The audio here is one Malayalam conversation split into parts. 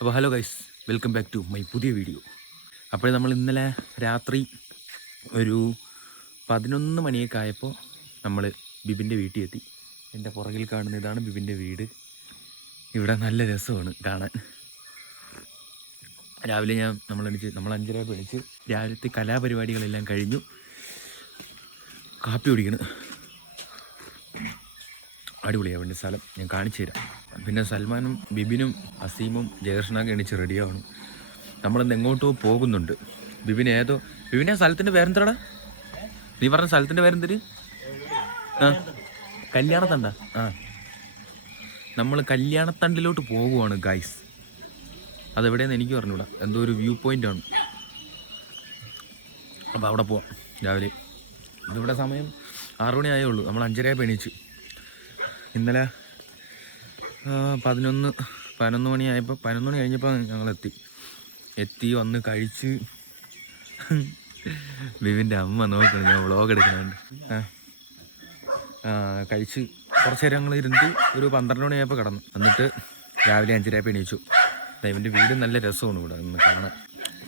അപ്പോൾ hello guys, welcome back to my പുതിയ വീഡിയോ. അപ്പോൾ നമ്മൾ ഇന്നലെ രാത്രി ഒരു 11 മണിയൊക്കെ ആയപ്പോൾ നമ്മൾ ബിബിൻ്റെ വീട്ടിൽ എത്തി. എൻ്റെ പുറകിൽ കാണുന്ന ഇതാണ് ബിബിൻ്റെ വീട്. ഇവിടെ നല്ല രസമാണ് കാണാൻ. രാവിലെ നമ്മൾ 5:30 വിളിച്ച് രാവിലത്തെ കലാപരിപാടികളെല്ലാം കഴിഞ്ഞു. കാപ്പി കുടിക്കണം. അടിപൊളിയാണ് വേണ്ട സ്ഥലം, ഞാൻ കാണിച്ചു തരാം. പിന്നെ സൽമാനും ബിബിനും അസീമും ജയകൃഷ്ണനൊക്കെ എണീച്ച് റെഡിയാവണം. നമ്മളിന്ന് എങ്ങോട്ടോ പോകുന്നുണ്ട്. ബിബിനെ സ്ഥലത്തിൻ്റെ പേരെന്തടാ? നീ പറഞ്ഞ സ്ഥലത്തിൻ്റെ പേരെന്തൊരു? കല്യാണത്തണ്ട. നമ്മൾ കല്യാണത്തണ്ടിലോട്ട് പോകുവാണ് ഗൈസ്. അതെവിടെയെന്ന് എനിക്ക് പറഞ്ഞൂടാ, എന്തോ ഒരു വ്യൂ പോയിൻ്റാണ്. അപ്പോൾ അവിടെ പോവാം രാവിലെ. ഇതിവിടെ സമയം 6 മണി ആയേ ഉള്ളൂ. നമ്മൾ 5:30 എണീച്ച്. ഇന്നലെ 11 മണിയായപ്പോൾ 11 മണി കഴിഞ്ഞപ്പോൾ ഞങ്ങളെത്തി വന്ന് കഴിച്ച്. ബിബിൻ്റെ അമ്മ നോക്കണം, ഞാൻ വ്ളോഗ് എടുക്കുന്നുണ്ട്. കഴിച്ച് കുറച്ച് നേരം ഞങ്ങൾ ഇരുന്നിട്ട് ഒരു 12 മണിയായപ്പോൾ കിടന്നു. എന്നിട്ട് രാവിലെ 5:30 എണീച്ചു. ഇവൻ്റെ വീട് നല്ല രസമാണ് ഇവിടെ ഒന്ന് കാണാൻ.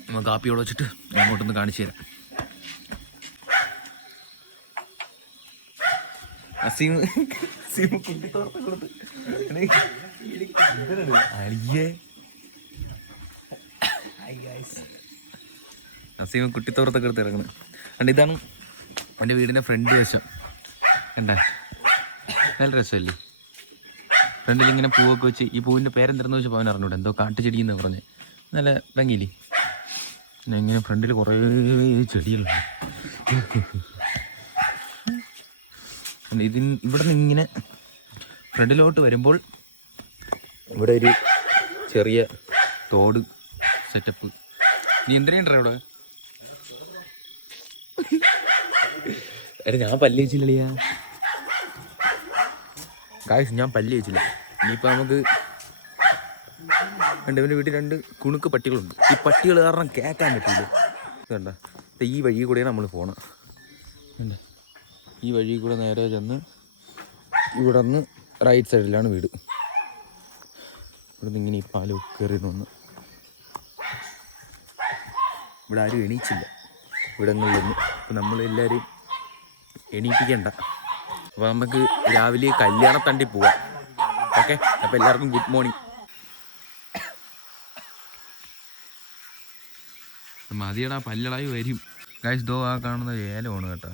നമ്മൾ കാപ്പിയോടെ വെച്ചിട്ട് അങ്ങോട്ടൊന്ന് കാണിച്ചു തരാം. അസീം കുട്ടിത്തോർത്ത് കൊടുത്ത് അസീമ കുട്ടിത്തോർത്തൊക്കെ എടുത്ത് ഇറങ്ങുന്നത് കണ്ട്. ഇതാണ് എൻ്റെ വീടിൻ്റെ ഫ്രണ്ട് വശം. കണ്ട നല്ല രസമല്ലേ? ഫ്രണ്ടിൽ ഇങ്ങനെ പൂവൊക്കെ വെച്ച്. ഈ പൂവിൻ്റെ പേരെന്താണെന്ന് വെച്ചപ്പോൾ അവൻ അറിഞ്ഞൂടെ, എന്തോ കാട്ടുചെടിയെന്ന് പറഞ്ഞ്. നല്ല ഭംഗിയില്ലേ? പിന്നെ ഇങ്ങനെ ഫ്രണ്ടിൽ കുറേ ചെടികളുണ്ട്. ഇവിടെ നിന്ന് ഇങ്ങനെ ഫ്രണ്ടിലോട്ട് വരുമ്പോൾ ഇവിടെ ഒരു ചെറിയ തോട് സെറ്റപ്പ്. നീ എന്തിനാ ഇവിടെ? ഞാൻ പല്ല് വെച്ചില്ലളിയാ ഗായ്സ്, ഞാൻ പല്ല് വെച്ചില്ല. ഇനിയിപ്പോൾ നമുക്ക് എൻ്റെ വീട്ടിൽ 2 കുണുക്ക് പട്ടികളുണ്ട്. ഈ പട്ടികൾ കാരണം കേൾക്കാൻ പറ്റില്ല. കണ്ട, ഈ വഴി കൂടെയാണ് നമ്മൾ പോകണം. ഈ വഴി കൂടെ നേരെ ചെന്ന് ഇവിടെ നിന്ന് റൈറ്റ് സൈഡിലാണ് വീട്. ഇവിടെ നിന്ന് ഇങ്ങനെ ഈ പാലം കയറി നിന്ന്. ഇവിടെ ആരും എണീച്ചില്ല ഇവിടങ്ങളിലൊന്നും. അപ്പം നമ്മളെല്ലാവരും എണീപ്പിക്കണ്ട. അപ്പോൾ നമുക്ക് രാവിലെ കല്യാണത്തണ്ടി പോവാം. ഓക്കെ, അപ്പോൾ എല്ലാവർക്കും ഗുഡ് മോർണിംഗ്. മതിയടാ, പല്ലളായി വരും ഗൈസ്. ദോ ആ കാണുന്ന ഏലമാണ് കേട്ടോ.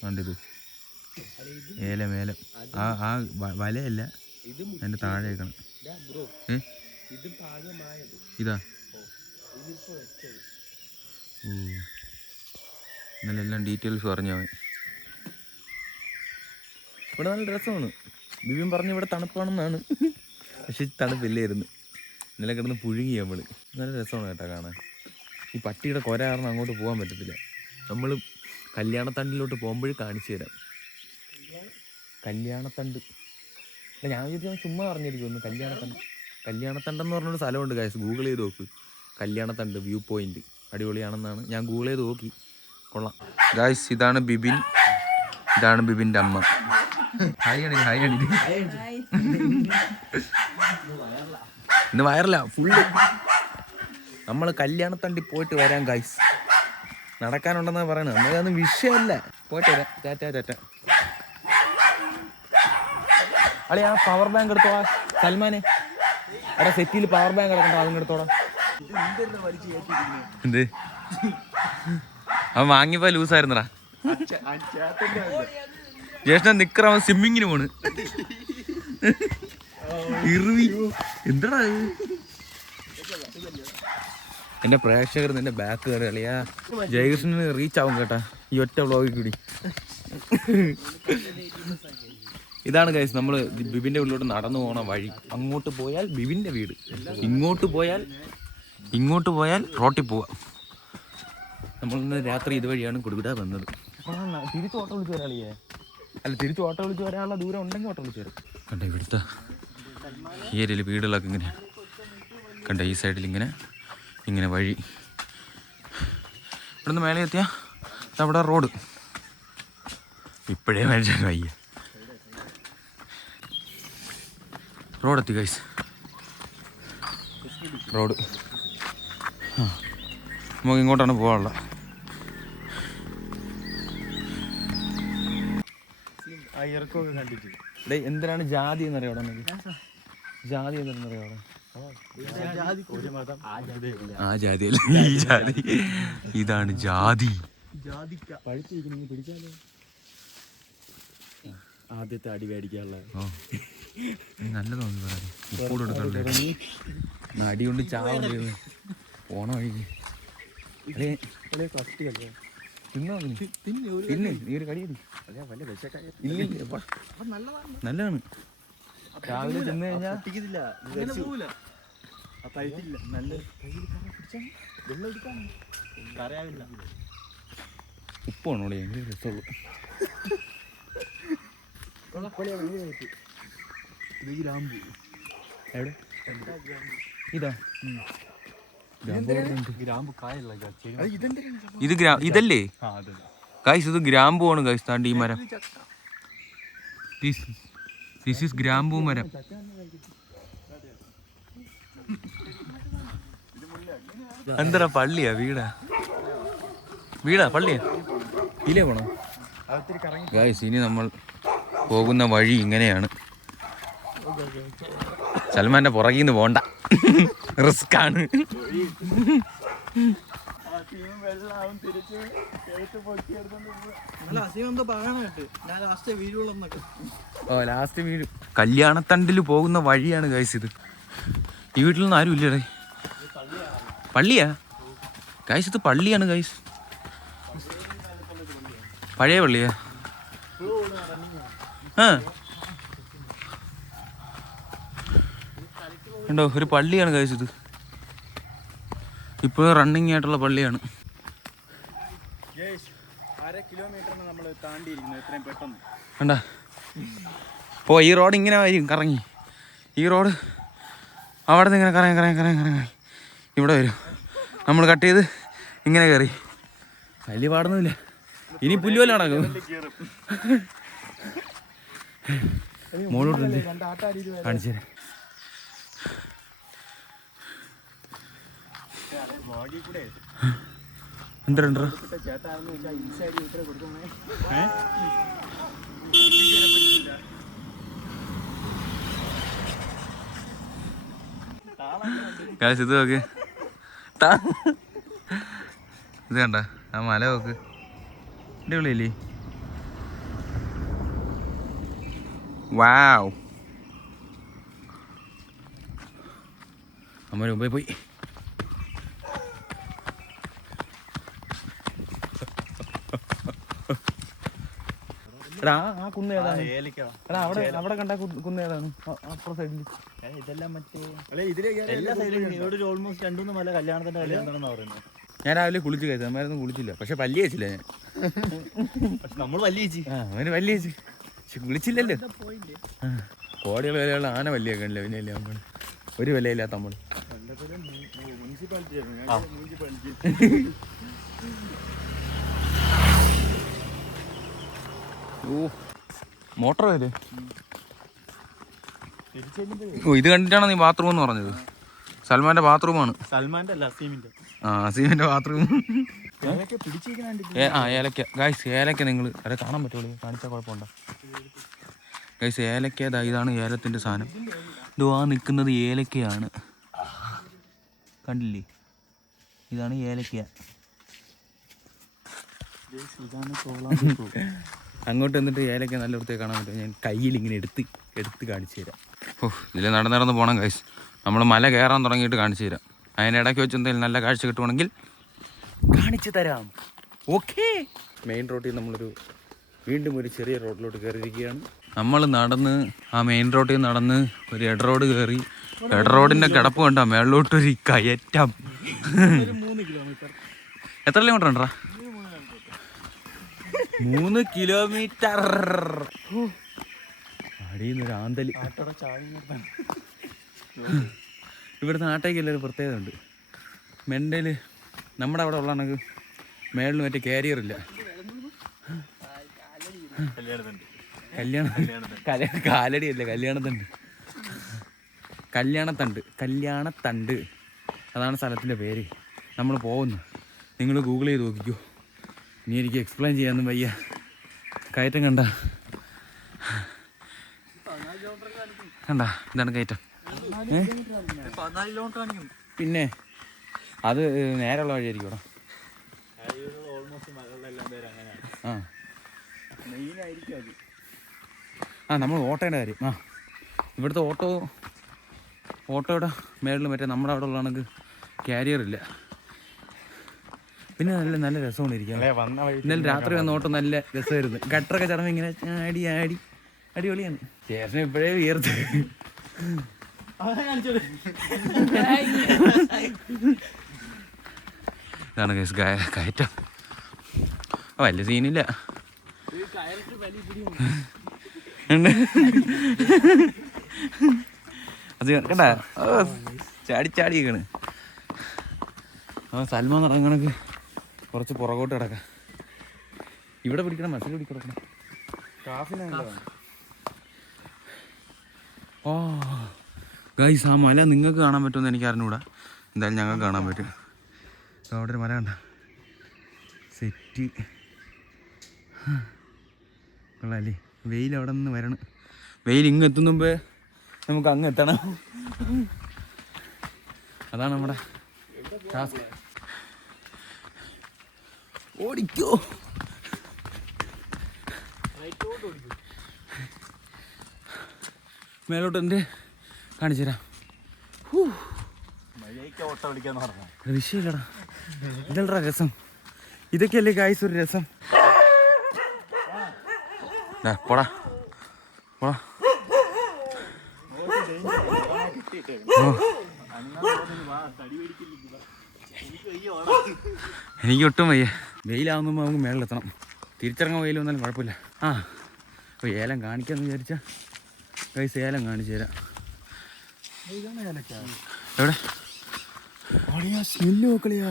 കണ്ടിത് ഏലം. ആ വലയല്ല, അതിൻ്റെ താഴെ വെക്കണം. ഇതാ ഇന്നലെ എല്ലാം ഡീറ്റെയിൽസ് പറഞ്ഞാൽ മതി. ഇവിടെ നല്ല രസമാണ്. ബിബിൻ പറഞ്ഞു ഇവിടെ തണുപ്പാണെന്നാണ്, പക്ഷെ തണുപ്പില്ലായിരുന്നു. ഇന്നലെ കിടന്ന് പുഴുകി നമ്മൾ. നല്ല രസമാണ് കേട്ടോ കാണാൻ. ഈ പട്ടിയുടെ കൊര കാരണം അങ്ങോട്ട് പോകാൻ പറ്റത്തില്ല. നമ്മൾ കല്യാണത്തണ്ടിലോട്ട് പോകുമ്പോഴും കാണിച്ചു തരാം. കല്യാണത്തണ്ട് ഞാൻ വിചാരിച്ചാൽ ചുമ്മാ പറഞ്ഞിരിക്കുന്നു. കല്യാണത്തണ്ടെന്ന് പറഞ്ഞൊരു സ്ഥലമുണ്ട് ഗൈസ്, ഗൂഗിൾ ചെയ്ത് നോക്ക്. കല്യാണത്തണ്ട് വ്യൂ പോയിന്റ് അടിപൊളിയാണെന്നാണ് ഞാൻ ഗൂഗിൾ ചെയ്ത് നോക്കി. കൊള്ളാം ഗൈസ്. ഇതാണ് ബിബിൻ, ഇതാണ് ബിബിൻ്റെ അമ്മ. ഹായ് അണി. ഇന്ന് വയറില്ല ഫുള്ള്. നമ്മൾ കല്യാണത്തണ്ടി പോയിട്ട് വരാം ഗൈസ്. നടക്കാനുണ്ടെന്നാണ് പറയണത്. നമ്മളതൊന്നും വിഷയമല്ല. പോയിട്ട് വരാം. ടാറ്റ. അളി ആ പവർ ബാങ്ക് എടുത്തോളാ സൽമാനെ. അവിടെ സെറ്റിയിൽ പവർ ബാങ്ക് കിടക്കണ്ട, അതും എടുത്തോളാം. എന്ത് അവൻ വാങ്ങിയപ്പോ ലൂസായിരുന്നടാ. ജ്യേഷ്ഠൻ നിക്കറ, അവൻ സ്വിമ്മിങ്ങിന് പോണ്. എന്താടാ എൻ്റെ പ്രേക്ഷകർ നിന്റെ ബാക്ക് കയറി കളിയാ. ജയകൃഷ്ണന് റീച്ച് ആവും കേട്ടാ ഈ ഒറ്റ വ്ളോഗിൽ കൂടി. ഇതാണ് ഗൈസ് നമ്മൾ ബിബിൻ്റെ വീട്ടിലോട്ട് നടന്നു പോകണ വഴി. അങ്ങോട്ട് പോയാൽ ബിബിൻ്റെ വീട്, ഇങ്ങോട്ട് പോയാൽ റോട്ടിൽ പോവാം. നമ്മളിന്ന് രാത്രി ഇതുവഴിയാണ് കൊടുവിട വന്നത്. തിരിച്ച് ഓട്ടോ വിളിച്ച് വരാളിയേ. തിരിച്ച് ഓട്ടോ വിളിച്ച് വരാനുള്ള ദൂരം ഉണ്ടെങ്കിൽ ഓട്ടോ വിളിച്ച് വരും. കണ്ട ഇവിടുത്തെ ഈ ഏരിയയിൽ വീടുകളൊക്കെ ഇങ്ങനെയാണ്. കണ്ട ഈ സൈഡിൽ ഇങ്ങനെ വഴി. ഇവിടുന്ന് മേലെ എത്തിയാൽ അവിടെ റോഡ്. ഇപ്പോഴേ മനുഷ്യൻ വയ്യ. റോഡെത്തി ഗൈസ്. റോഡ്. നമുക്ക് ഇങ്ങോട്ടാണ് പോകാനുള്ളത്. എന്തിനാണ് ജാതി എന്നറിയാം അവിടെ നമുക്ക്? ജാതി എന്താണെന്നറിയാം അവിടെ? ആ ജാതി അല്ല, ഈ ജാതി. ഇതാണ് ജാതി. ആദ്യത്തെ അടി മേടിക്കാനുള്ള നല്ലതാണ് ഉപ്പോട് എടുക്കണ്ടേ? അടി കൊണ്ട് ചാവണ്ടേ പോണ വഴിക്ക്. തിന്നോ തിന്ന്, നീ ഒരു കടിയടി. നല്ലതാണ്. രാവിലെ തിന്നു കഴിഞ്ഞാൽ ഉപ്പാണോ എങ്ങനെ രസമുള്ളൂ. എവിടെ ഇതാ ഇത് ഇതല്ലേ ഗൈസ്? ഇത് ഗ്രാമ്പൂ ആണ് ഗൈസ്. താണ്ടി ഈ മരം, ദിസ് ഈസ് ഗ്രാമ്പൂ മരം. എന്താ പള്ളിയാ വീടാ? വീടാ പള്ളിയാ? ഇല്ലേ പോണോ ഗൈസ്? ഇനി നമ്മൾ പോകുന്ന വഴി ഇങ്ങനെയാണ്. സൽമാന്റെ പുറകിൽ നിന്ന് പോണ്ട, റിസ്ക് ആണ്. ലാസ്റ്റ് വീട് കല്യാണത്തണ്ടില് പോകുന്ന വഴിയാണ് ഗൈസ് ഇത്. ഈ വീട്ടിൽ നിന്ന് ആരും ഇല്ലേ? പള്ളിയാ ഗൈസ്? ഇത് പള്ളിയാണ് ഗൈസ്. പഴയ പള്ളിയാ? ഉണ്ടോ? ഒരു പള്ളിയാണ് ഗൈസ് ഇത്. ഇപ്പോൾ റണ്ണിങ് ആയിട്ടുള്ള പള്ളിയാണ്. കണ്ടാ പോ. ഈ റോഡ് ഇങ്ങനെ വരും കറങ്ങി. ഈ റോഡ് അവിടെ നിന്ന് ഇങ്ങനെ കറങ്ങി കറങ്ങി കറങ്ങി കറങ്ങി ഇവിടെ വരും. നമ്മൾ കട്ട് ചെയ്ത് ഇങ്ങനെ കയറി. വലിയ പാടൊന്നുമില്ല. ഇനി പുല്ലുവല്ല നടക്കും. മോളോട്ട് കാണിച്ചു തരാം. എന്താ കാശ് ഇത് നോക്ക്. ഇത് കണ്ട ആ മല നോക്ക്. അടിപൊളിയല്ലേ? വാവ്. അമ്മ മുമ്പേ പോയി. എടാ ആ കുന്ന് ഏതാണ്? എടാ അവിടെ കണ്ട കുന്ന് ഏതാണ്? അപ്പുറം സൈഡിൽ ഇതെല്ലാം മറ്റേ എല്ലാ സൈഡിലും ഓൾമോസ്റ്റ് 2-3 മല കല്യാണത്തിന്റെ കല്യാണം പറയുന്നത്. ഞാൻ രാവിലെ കുളിച്ച് കഴിച്ചു. അമ്മയൊന്നും കുളിച്ചില്ല. പക്ഷെ പല്ലി കഴിച്ചില്ല ഞാൻ. നമ്മൾ പല്ലിയേച്ചി. അവന് പല്ലി കഴിച്ചു, പക്ഷെ കുളിച്ചില്ലല്ലോ. കോടികൾ വിലയുള്ള ആന പല്ലിയൊക്കെ ഉണ്ടല്ലോ. പിന്നെ അല്ലേ നമ്മൾ ഒരു വിലയില്ലാത്ത നമ്മൾ. ഓ മോട്ടർ വരെ. ഓ ഇത് കണ്ടിട്ടാണ് നീ ബാത്റൂം എന്ന് പറഞ്ഞത്? സൽമാന്റെ ബാത്റൂമാണ്. സൽമാന്റെ അല്ല, അസീമിന്റെ. അസീമിന്റെ ബാത്റൂം. ഏലക്ക ഗൈസ്, ഏലക്ക നിങ്ങൾ അവിടെ കാണാൻ പറ്റുള്ളൂ. കാണിച്ചാൽ കുഴപ്പമുണ്ടോ ഗൈസ്? ഏലക്ക ഇതാണ് ഏലത്തിന്റെ സാധനം. ഇത് നിൽക്കുന്നത് ഏലക്കയാണ്, കണ്ടില്ലേ? ഇതാണ് ഏലക്ക. അങ്ങോട്ട് എന്നിട്ട് ഏലക്ക നല്ല വൃത്തിയായി കാണാൻ പറ്റും. ഞാൻ കയ്യിൽ ഇങ്ങനെ എടുത്ത് കാണിച്ചു തരാം. ഓ ഇതിൽ നടന്ന് പോകണം ഗൈസ്. നമ്മൾ മല കയറാൻ തുടങ്ങിയിട്ട് കാണിച്ചു തരാം. അതിനിടയ്ക്ക് വെച്ച് എന്തെങ്കിലും നല്ല കാഴ്ച കിട്ടുവാണെങ്കിൽ കാണിച്ചു തരാം. ഓക്കെ. മെയിൻ റോഡിൽ നമ്മളൊരു വീണ്ടും ഒരു ചെറിയ റോഡിലോട്ട് കയറിയിരിക്കുകയാണ്. നമ്മൾ നടന്ന് ആ മെയിൻ റോഡിൽ നടന്ന് ഒരു ഇട റോഡ് കയറി. ഇട റോഡിൻ്റെ കിടപ്പ് കണ്ടാ മേളിലോട്ടൊരു കയറ്റം. 3 കിലോമീറ്റർ. എത്ര കിലോമീറ്റർ ഉണ്ടാ? 3 കിലോമീറ്റർ. അടിയുന്നൊരു ആന്തല്. ഇവിടുത്തെ ആട്ടയ്ക്കല്ല ഒരു പ്രത്യേകത ഉണ്ട്. മെൻ്റൽ നമ്മുടെ അവിടെ ഉള്ള കണക്ക് മേളിൽ മറ്റേ കാരിയറില്ല. കാലടിയല്ല, കല്യാണത്തണ്ട്. അതാണ് സ്ഥലത്തിൻ്റെ പേര്. നമ്മൾ പോകുന്നു, നിങ്ങൾ ഗൂഗിൾ ചെയ്ത് നോക്കിക്കോ. ഇനി എനിക്ക് എക്സ്പ്ലെയിൻ ചെയ്യാനൊന്നും വയ്യ. കയറ്റം കണ്ട ഇതാണ് കയറ്റം. പിന്നെ അത് നേരെയുള്ള വഴിയായിരിക്കും ഇവിടെ. നമ്മൾ ഓട്ടോയുടെ കാര്യം. ഇവിടുത്തെ ഓട്ടോയുടെ മേളിൽ മറ്റേ നമ്മുടെ അവിടെ ഉള്ള കണക്ക് ക്യാരിയറില്ല. പിന്നെ നല്ല രസമാണ് ഇരിക്കാം. ഇന്നലെ രാത്രി വന്ന ഓട്ടം നല്ല രസമായിരുന്നു. ഗട്ടറൊക്കെ ചടങ്ങ് ഇങ്ങനെ അടിപൊളിയാണ്. ചേട്ടനെ ഇപ്പോഴേ ഉയർത്ത്. ഇതാണ് കയറ്റം. വലിയ സീനില്ല. അത് കണ്ട ചാടിക്കാണ്. സൽമാൻ നടങ്ങണക്ക് കുറച്ച് പുറകോട്ട് കിടക്കാം. ഇവിടെ പിടിക്കണം, മസിൽ പിടിക്കണം. ഓ ഗൈസ്, ആ മല നിങ്ങൾക്ക് കാണാൻ പറ്റുമെന്ന് എനിക്ക് അറിഞ്ഞൂടാ. എന്തായാലും ഞങ്ങൾക്ക് കാണാൻ പറ്റും. അവിടെ ഒരു മല കണ്ട സെറ്റ് കൊള്ളാല്ലേ. വെയിൽ അവിടെ നിന്ന് വരണം. വെയിൽ ഇങ്ങ് എത്തുന്ന മുമ്പേ നമുക്ക് അങ്ങ് എത്തണം. അതാണ് നമ്മുടെ ടാസ്ക്. ഓടിക്കോ. മേലോട്ട് എൻ്റെ കാണിച്ചു തരാം. വിഷയമില്ലടാ, ഇതല്ലടാ രസം. ഇതൊക്കെയല്ലേ ഗായ്സ് ഒരു രസം. പോടാ പോടാ. എനിക്ക് ഒട്ടും വയ്യ. വെയിലാവുമ്പോൾ നമുക്ക് മേളിലെത്തണം. തിരിച്ചിറങ്ങാൻ വെയിൽ വന്നാലും കുഴപ്പമില്ല. അപ്പോൾ ഏലം കാണിക്കാമെന്ന് വിചാരിച്ചാൽ ഗൈസ് ഏലം കാണിച്ചു തരാം. എവിടെ സ്മെല്ല് നോക്കളിയാ.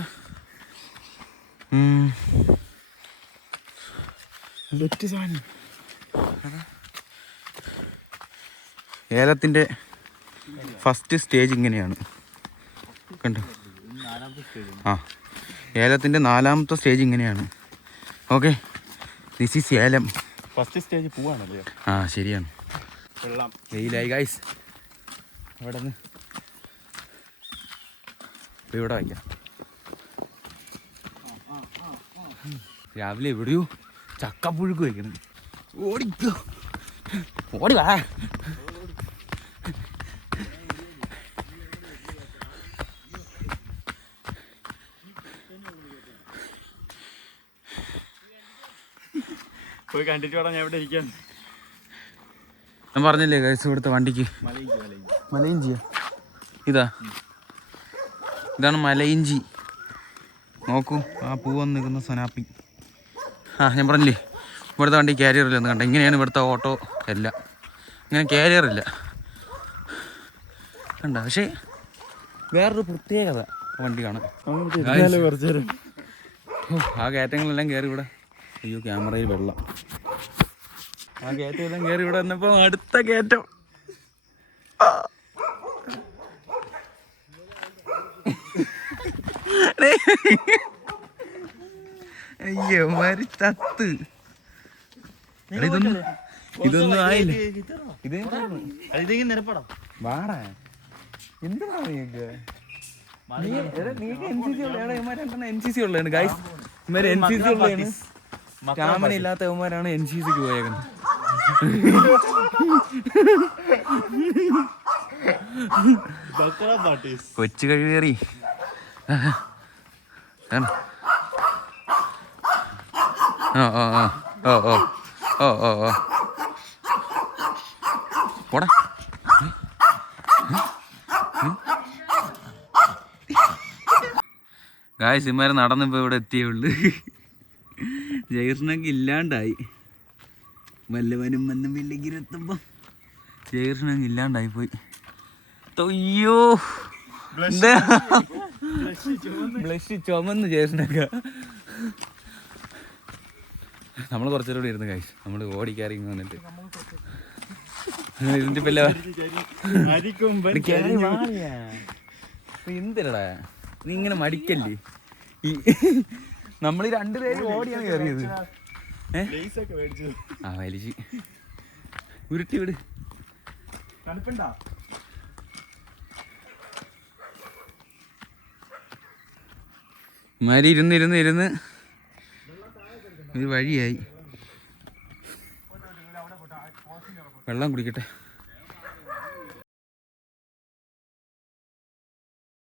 ഏലത്തിൻ്റെ ഫസ്റ്റ് സ്റ്റേജ് ഇങ്ങനെയാണ് കണ്ടോ. ഏലത്തിൻ്റെ 4ാമത്തെ സ്റ്റേജ് ഇങ്ങനെയാണ്. ഓക്കെ, ദിസ് ഈസ് ഏലം. ഫസ്റ്റ് സ്റ്റേജ് പൂവാണല്ലേ? ശരിയാണ്. വെയിലായി ഗൈസ്. അവിടെ നിന്ന് ഇവിടെ വയ്ക്കാം. രാവിലെ എവിടെയോ ചക്കപ്പുഴുക്ക് വയ്ക്കണം. ഓടിക്കോ, ഓടി വാ. പോയി കണ്ടിട്ട് വേണം ഞാൻ ഇവിടെ ഇരിക്കാൻ. ഞാൻ പറഞ്ഞില്ലേ ഗൈസ്, ഇവിടുത്തെ വണ്ടിക്ക് മലയിഞ്ചിയാ. ഇതാണ് മലയിഞ്ചി. നോക്കൂ, ആ പൂവന്ന് നിൽക്കുന്ന സനാപ്പി. ഞാൻ പറഞ്ഞില്ലേ ഇവിടുത്തെ വണ്ടി ക്യാരിയറില്ല എന്ന് കണ്ട. ഇങ്ങനെയാണ് ഇവിടുത്തെ ഓട്ടോ എല്ലാം. ഇങ്ങനെ ക്യാരിയറില്ല കണ്ട. പക്ഷേ വേറൊരു പ്രത്യേകത വണ്ടി കാണാം. കുറച്ചു നേരം ആ കയറ്റങ്ങളെല്ലാം കയറി ഇവിടെ. അയ്യോ, ക്യാമറയിൽ വെള്ളം. ആ കയറ്റമെല്ലാം കയറി ഇവിടെ വന്നപ്പോൾ അടുത്ത കയറ്റം. അയ്യോ മാരി ചത്ത്. ഇതൊന്നും ആയില്ല. നിരപ്പടാ വാടാ. എന്താ NCC ഉള്ളതാണ് ഗൈസ്. ഇവന്മാര് NCC ഉള്ളതാണ്. സ്റ്റാമിന ഇല്ലാത്ത യവന്മാരാണ് NCCക്ക് പോയേക്കുന്നത്. കൊച്ചു കഴിവേറി. പോടാ. ഗായ്സ്, ഇമാരെ നടന്നിപ്പോൾ ഇവിടെ എത്തിയുള്ളു. ജയകൃഷ്ണനൊക്കെ ഇല്ലാണ്ടായി. വല്ലവനും വന്നും വില്ലെങ്കിലെത്തുമ്പോൾ ജയകൃഷ്ണനൊക്കെ ഇല്ലാണ്ടായി പോയി. അയ്യോ, ബ്ലഷ് ചുമന്ന് ജയകൃഷ്ണനൊക്കെ. നമ്മൾ കുറച്ചുകൂടെ ഇവിടെ ഇരുന്ന് ഗായ്സ്. നമ്മൾ ഓടിക്കാറി വന്നിട്ട് ഇതിന്റെ എന്തിരടാ നീ ഇങ്ങനെ മടിക്കല്ലേ ഈ നമ്മൾ രണ്ടുപേരും ഓടിയാണ് കയറിയത്. ആ വലിച്ച് ഉരുട്ടി വിട്. മാരി ഇരുന്ന് ഒരു വഴിയായി. വെള്ളം കുടിക്കട്ടെ.